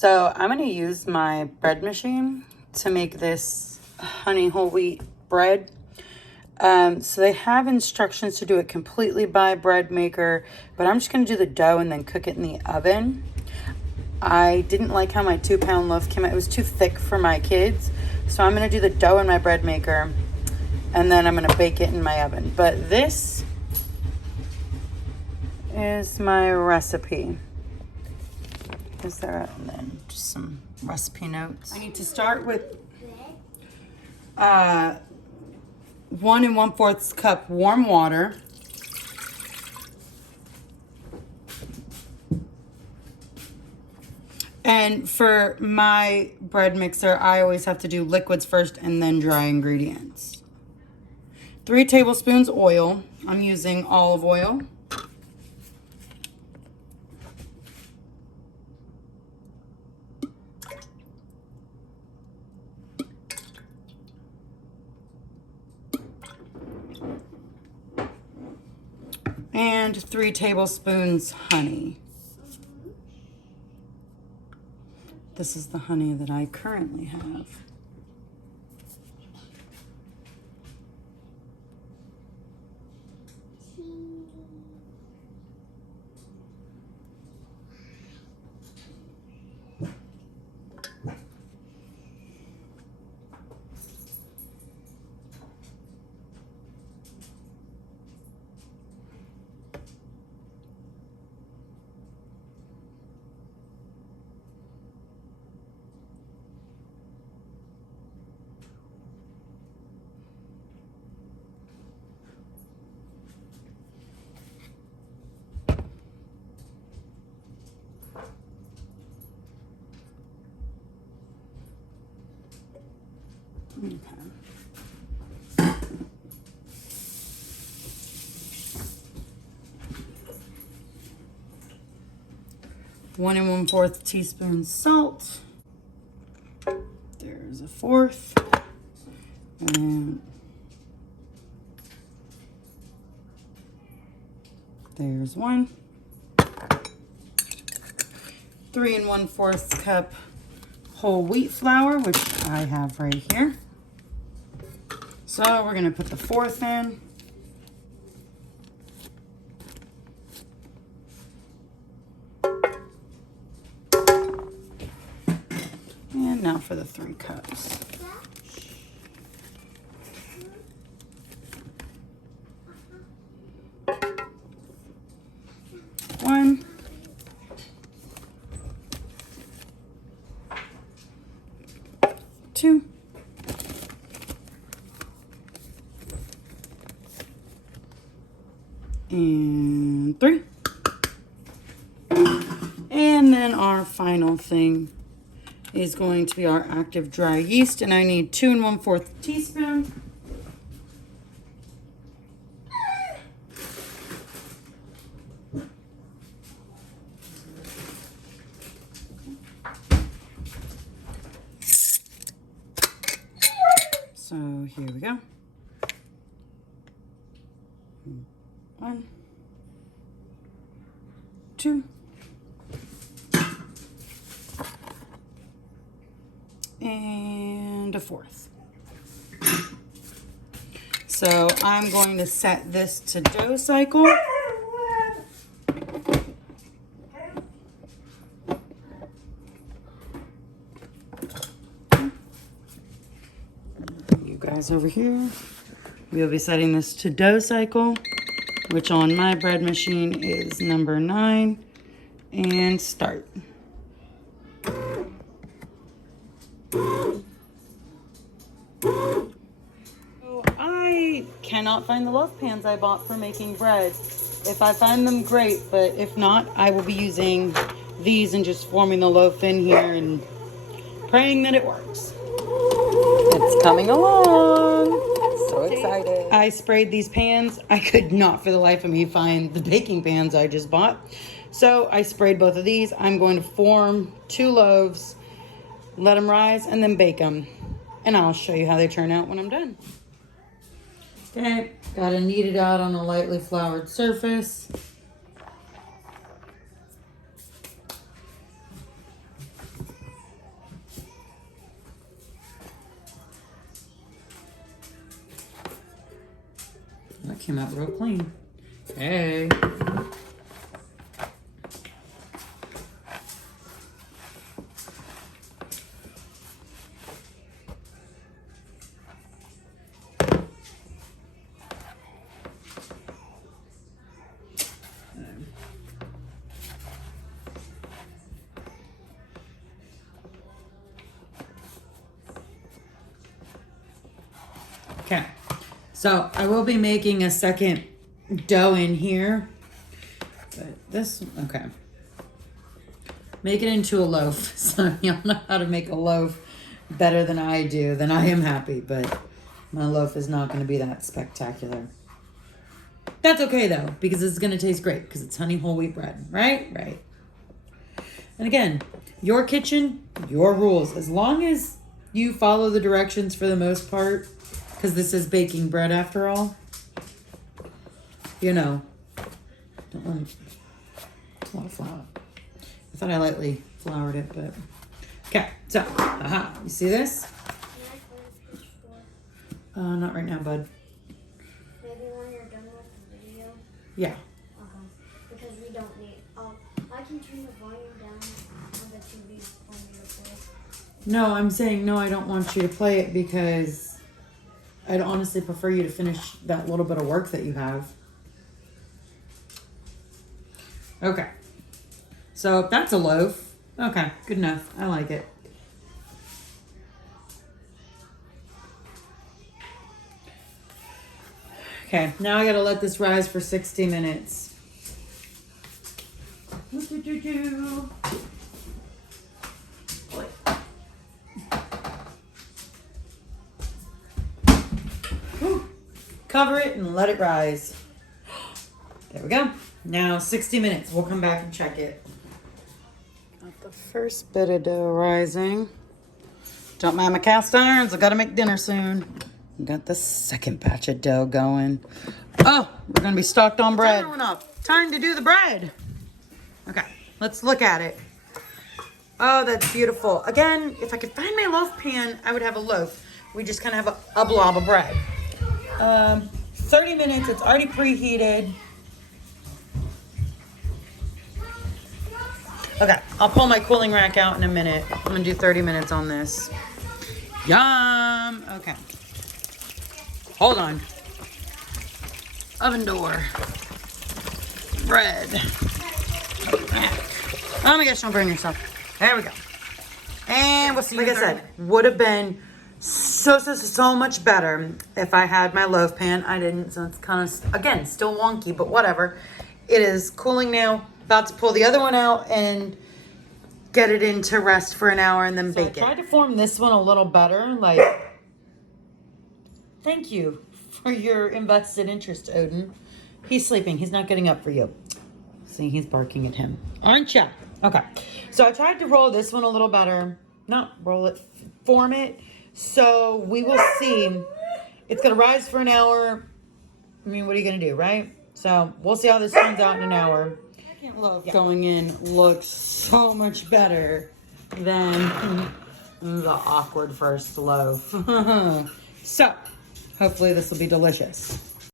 So I'm going to use my bread machine to make this honey whole wheat bread. So they have instructions to do it completely by bread maker, but I'm just going to do the dough and then cook it in the oven. I didn't like how my 2-pound loaf came out. It was too thick for my kids. So I'm going to do the dough in my bread maker and then I'm going to bake it in my oven. But this is my recipe. Is there and then just some recipe notes. I need to start with 1 1/4 cup warm water. And for my bread mixer, I always have to do liquids first and then dry ingredients. 3 tablespoons oil. I'm using olive oil. And 3 tablespoons honey. This is the honey that I currently have. Okay. One and 1/4 teaspoon salt. There's a 1/4. And there's 1. 3 and 1/4 cup whole wheat flour, which I have right here. So we're going to put the 1/4 in. And now for the 3 cups. One. 2. And 3. And then our final thing is going to be our active dry yeast, and I need 2 and 1/4 teaspoon. So here we go. 1, 2, and a 1/4. So I'm going to set this to dough cycle. You guys over here. We'll be setting this to dough cycle, which on my bread machine is number 9, and start. So I cannot find the loaf pans I bought for making bread. If I find them, great, but if not, I will be using these and just forming the loaf in here and praying that it works. It's coming along. So excited. I sprayed these pans. I could not for the life of me find the baking pans I just bought. So I sprayed both of these. I'm going to form 2 loaves, let them rise, and then bake them. And I'll show you how they turn out when I'm done. Okay, gotta knead it out on a lightly floured surface. came out real clean. Hey. Okay, so I will be making a second dough in here, but this, okay. Make it into a loaf. So y'all know how to make a loaf better than I do, then I am happy, but my loaf is not going to be that spectacular. That's okay though, because it's going to taste great because it's honey whole wheat bread, right? Right. And again, your kitchen, your rules. As long as you follow the directions for the most part, because this is baking bread after all. You know. Don't want a lot of flour. I thought I lightly floured it, but... Okay, so, aha. You see this? Not right now, bud. Maybe when you're done with the video? Yeah. Okay. Because we don't need... I can turn the volume down on the TV for me to play. No, I'm saying no, I don't want you to play it because... I'd honestly prefer you to finish that little bit of work that you have. Okay. So that's a loaf. Okay, good enough. I like it. Okay, now I gotta let this rise for 60 minutes. Cover it and let it rise. There we go. Now 60 minutes. We'll come back and check it. Got the first bit of dough rising. Don't mind my cast irons. I gotta make dinner soon. Got the second batch of dough going. Oh, we're gonna be stocked on bread. Time to do the bread. Okay, let's look at it. Oh, that's beautiful. Again, if I could find my loaf pan, I would have a loaf. We just kind of have a blob of bread. 30 minutes, it's already preheated. Okay, I'll pull my cooling rack out in a minute. I'm gonna do 30 minutes on this. Yum! Okay. Hold on. Oven door. Bread. Oh my gosh, don't burn yourself. There we go. And we'll see. Like I said, would have been so much better if I had my loaf pan. I didn't, so it's kind of, again, still wonky, but whatever. It is cooling now. About to pull the other one out and get it in to rest for an hour and then bake it. I tried to form this one a little better. Like, thank you for your invested interest, Odin. He's sleeping. He's not getting up for you. See, he's barking at him. Aren't ya? Okay. So I tried to roll this one a little better. Not roll it, form it. So we will see. It's going to rise for an hour. I mean, what are you going to do, right? So we'll see how this turns out in an hour. Second loaf going in looks so much better than the awkward first loaf. So hopefully this will be delicious.